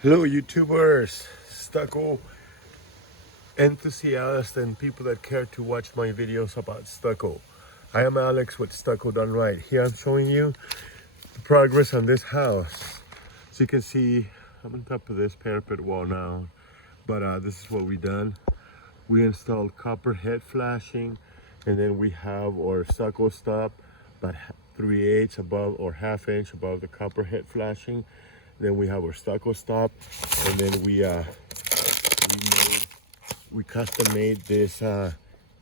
Hello YouTubers, stucco enthusiasts and people that care to watch my videos about stucco. I am Alex with Stucco Done Right. Here I'm showing you the progress on this house. So you can see I'm on top of this parapet wall now, but this is what we done. We installed copper head flashing, and then we have our stucco stop about 3/8 above or ½ inch above the copper head flashing. Then we have our stucco stop, and then we custom made this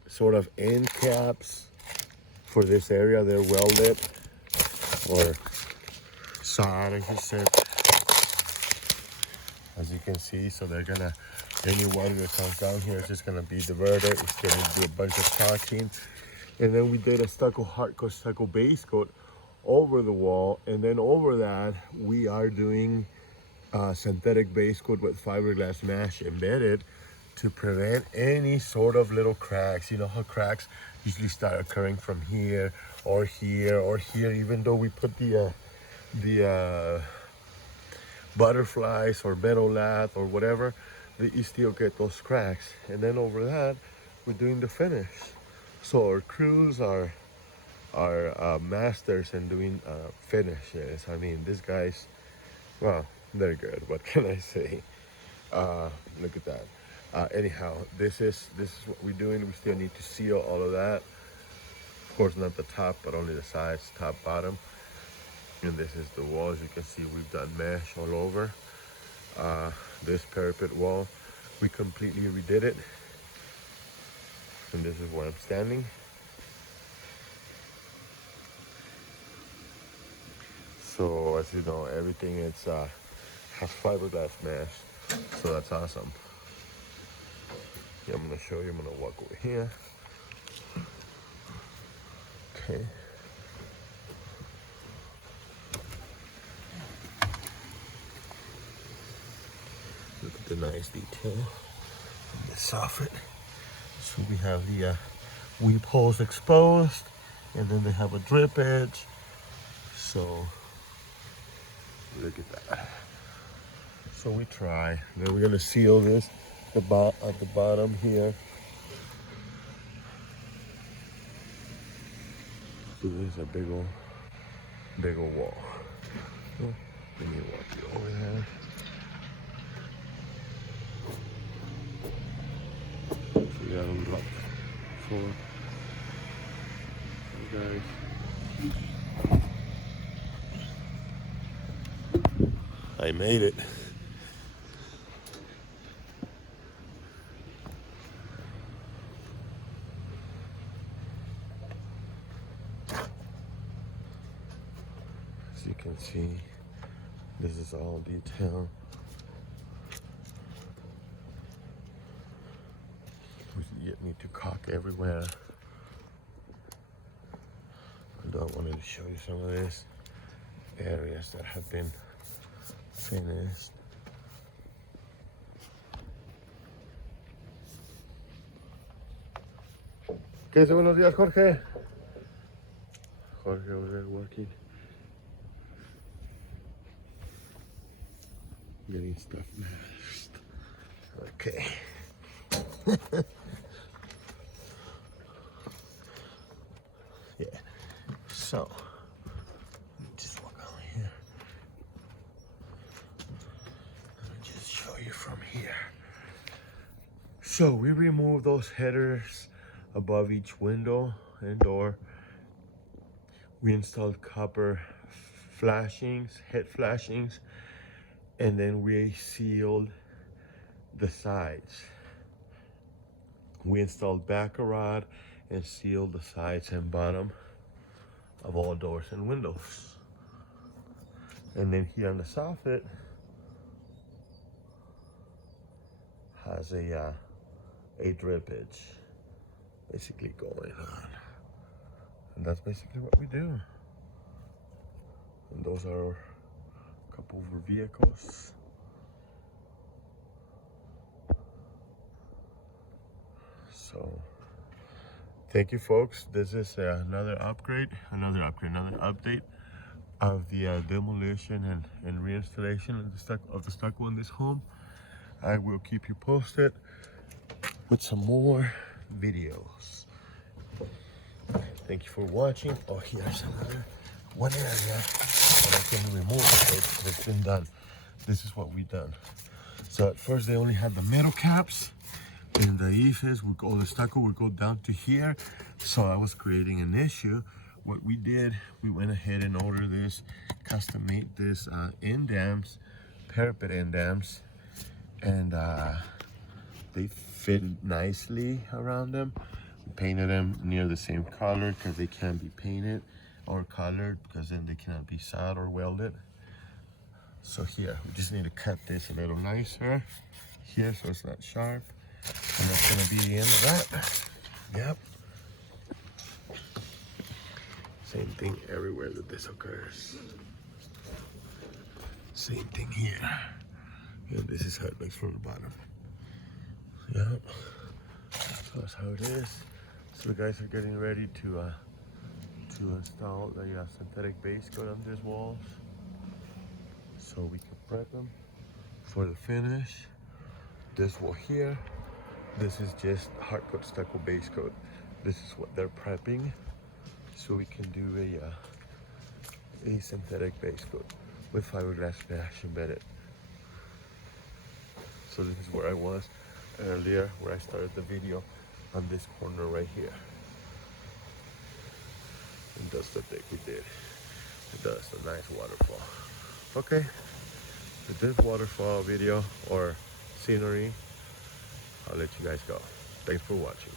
sort of end caps for this area. They're welded or sawed, I should say, as you can see. So they're gonna, any water that comes down here is just gonna be diverted. It's gonna do a bunch of caulking. And then we did a stucco hardcore stucco base coat over the wall, and then over that we are doing synthetic base coat with fiberglass mesh embedded to prevent any sort of little cracks. You know how cracks usually start occurring from here or here or here, even though we put the butterflies or metal lath or whatever, that you still get those cracks. And then over that we're doing the finish. So our crews are masters in doing finishes. I mean, these guys, well, they're good. What can I say? Look at that. Anyhow, this is what we're doing. We still need to seal all of that. Of course, not the top, but only the sides, top, bottom. And this is the wall. As you can see, we've done mesh all over. This parapet wall, we completely redid it. And this is where I'm standing. So as you know, everything has fiberglass mesh, so that's awesome. Yeah, I'm gonna show you. I'm gonna walk over here. Okay. Look at the nice detail on the soffit. So we have the weep holes exposed, and then they have a drip edge. So look at that. So we try. Then we're gonna seal this at the bottom here. So there's a big old wall. Oh, let me walk you over there. So we got them dropped for you guys. I made it. As you can see, this is all detail. We need to caulk everywhere. I wanted to show you some of these areas that have been finished. ¿Qué dice? Buenos días, Jorge. Jorge over there working. Getting stuff mashed. Okay. Yeah. So, just walk over here. Let me just show you from here. So we removed those headers above each window and door. We installed copper flashings, head flashings, and then we sealed the sides. We installed backer rod and sealed the sides and bottom of all doors and windows. And then here on the soffit has a drip edge basically going on. And that's basically what we do. And those are a couple of vehicles. So thank you, folks. This is another update of the demolition and reinstallation of the stucco in this home. I will keep you posted with some more videos. Thank you for watching. Oh, here's another one area that I can remove. It's been done. This is what we done. So at first they only had the metal caps, and the eaves would go, the stucco would go down to here. So I was creating an issue. What we did, we went ahead and ordered this, custom made this end dams, parapet end dams, and they fit nicely around them. We painted them near the same color because they can't be painted or colored, because then they cannot be sawed or welded. So here, we just need to cut this a little nicer here so it's not sharp. And that's gonna be the end of that. Yep. Same thing everywhere that this occurs. Same thing here. And this is how it looks from the bottom. Yep. So that's how it is. So the guys are getting ready to install the synthetic base coat on these walls, so we can prep them for the finish. This wall here, this is just hard coat stucco base coat. This is what they're prepping, so we can do a synthetic base coat with fiberglass mesh embedded. So this is where I was earlier, where I started the video, on this corner right here. And that's the thing we did. It does a nice waterfall. Okay, with this waterfall video or scenery, I'll let you guys go. Thanks for watching.